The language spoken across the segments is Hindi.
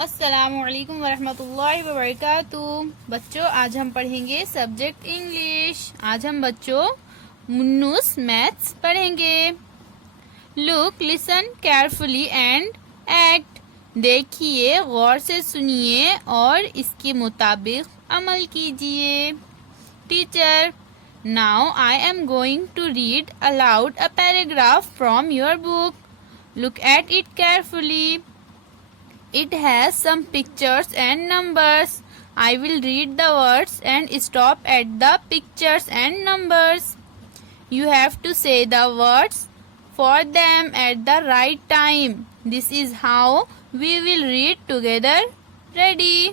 अस्सलामुअलैकुम वरहमतुल्लाहि वबरकातुहू। बच्चों, आज हम पढ़ेंगे सब्जेक्ट इंग्लिश। आज हम बच्चों मुन्नूस मैथ्स पढ़ेंगे। Look, listen carefully and act. देखिए, गौर से सुनिए और इसके मुताबिक अमल कीजिए। Teacher, now I am going to read aloud a paragraph from your book. Look at it carefully. It has some pictures and numbers. I will read the words and stop at the pictures and numbers. You have to say the words for them at the right time. This is how we will read together. Ready?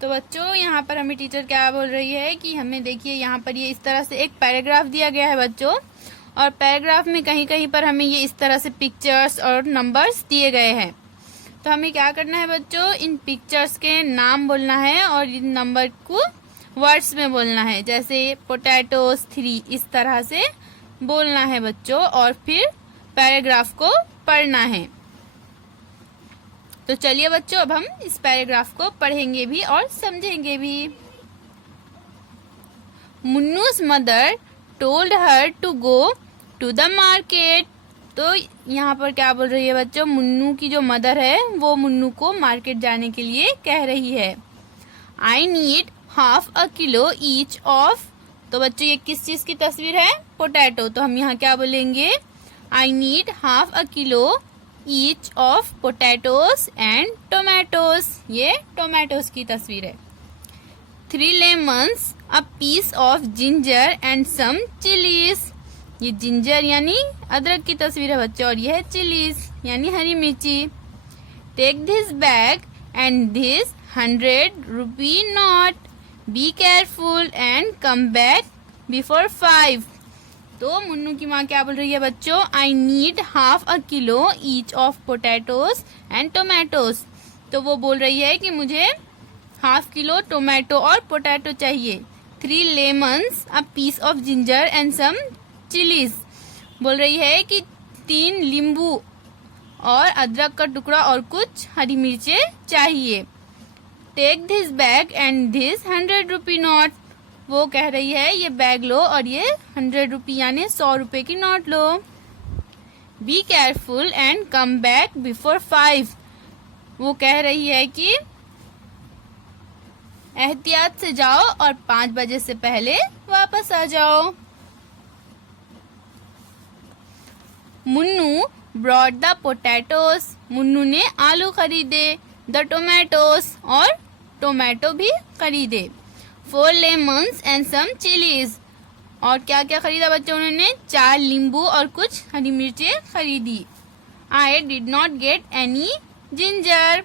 तो बच्चों, यहाँ पर हमें टीचर क्या बोल रही है कि हमें देखिए यहाँ पर ये इस तरह से एक पैराग्राफ दिया गया है बच्चों, और पैराग्राफ में कहीं कहीं पर हमें ये इस तरह से पिक्चर्स और नंबर्स दिए गए हैं। तो हमें क्या करना है बच्चों, इन पिक्चर्स के नाम बोलना है और इन नंबर को वर्ड्स में बोलना है। जैसे पोटैटोज 3 इस तरह से बोलना है बच्चों, और फिर पैराग्राफ को पढ़ना है। तो चलिए बच्चों, अब हम इस पैराग्राफ को पढ़ेंगे भी और समझेंगे भी। Munnu's mother told her to go to the market. तो यहाँ पर क्या बोल रही है बच्चों, मुन्नू की जो मदर है वो मुन्नू को मार्केट जाने के लिए कह रही है। I need half a kilo each of. तो बच्चों, ये किस चीज की तस्वीर है? पोटैटो। तो हम यहाँ क्या बोलेंगे, I need half a kilo each of potatoes and tomatoes. ये टोमेटोज की तस्वीर है। 3 lemons, a piece of ginger and some chilies। ये जिंजर यानी अदरक की तस्वीर है बच्चों, और यह है चिलीज यानी हरी मिर्ची। Take this bag and this 100 rupee note। Be careful and come back before 5। तो मुन्नू की माँ क्या बोल रही है बच्चों, I need half a kilo each of potatoes and tomatoes. तो वो बोल रही है कि मुझे हाफ किलो टोमेटो और पोटैटो चाहिए। 3 lemons, a piece of ginger and some chilies। बोल रही है कि 3 नींबू और अदरक का टुकड़ा और कुछ हरी मिर्चे चाहिए। Take this bag and this 100 rupee note. वो कह रही है ये बैग लो और ये 100 रुपये यानी 100 रुपए की note low. B careful and come back before 5। वो कह रही है कि एहतियात से जाओ और 5 बजे से पहले वापस आ जाओ। Munnu brought the potatoes. Munnu ने आलू खरीदे। द टोमेटोज, और टोमेटो भी खरीदे। 4 lemons एंड सम चिलीज। और क्या क्या खरीदा बच्चों उन्होंने? 4 नींबू और कुछ हरी मिर्चें खरीदी। I did not get any ginger.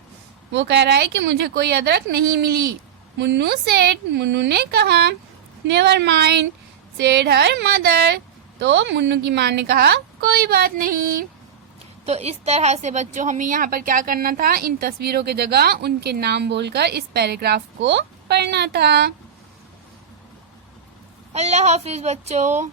वो कह रहा है कि मुझे कोई अदरक नहीं मिली। मुन्नू सेड, मुन्नू ने कहा। Never mind said her mother. तो मुन्नू की माँ ने कहा कोई बात नहीं। तो इस तरह से बच्चों हमें यहाँ पर क्या करना था, इन तस्वीरों के जगह उनके नाम बोलकर इस पैराग्राफ को पढ़ना था। अल्लाह हाफिज बच्चों।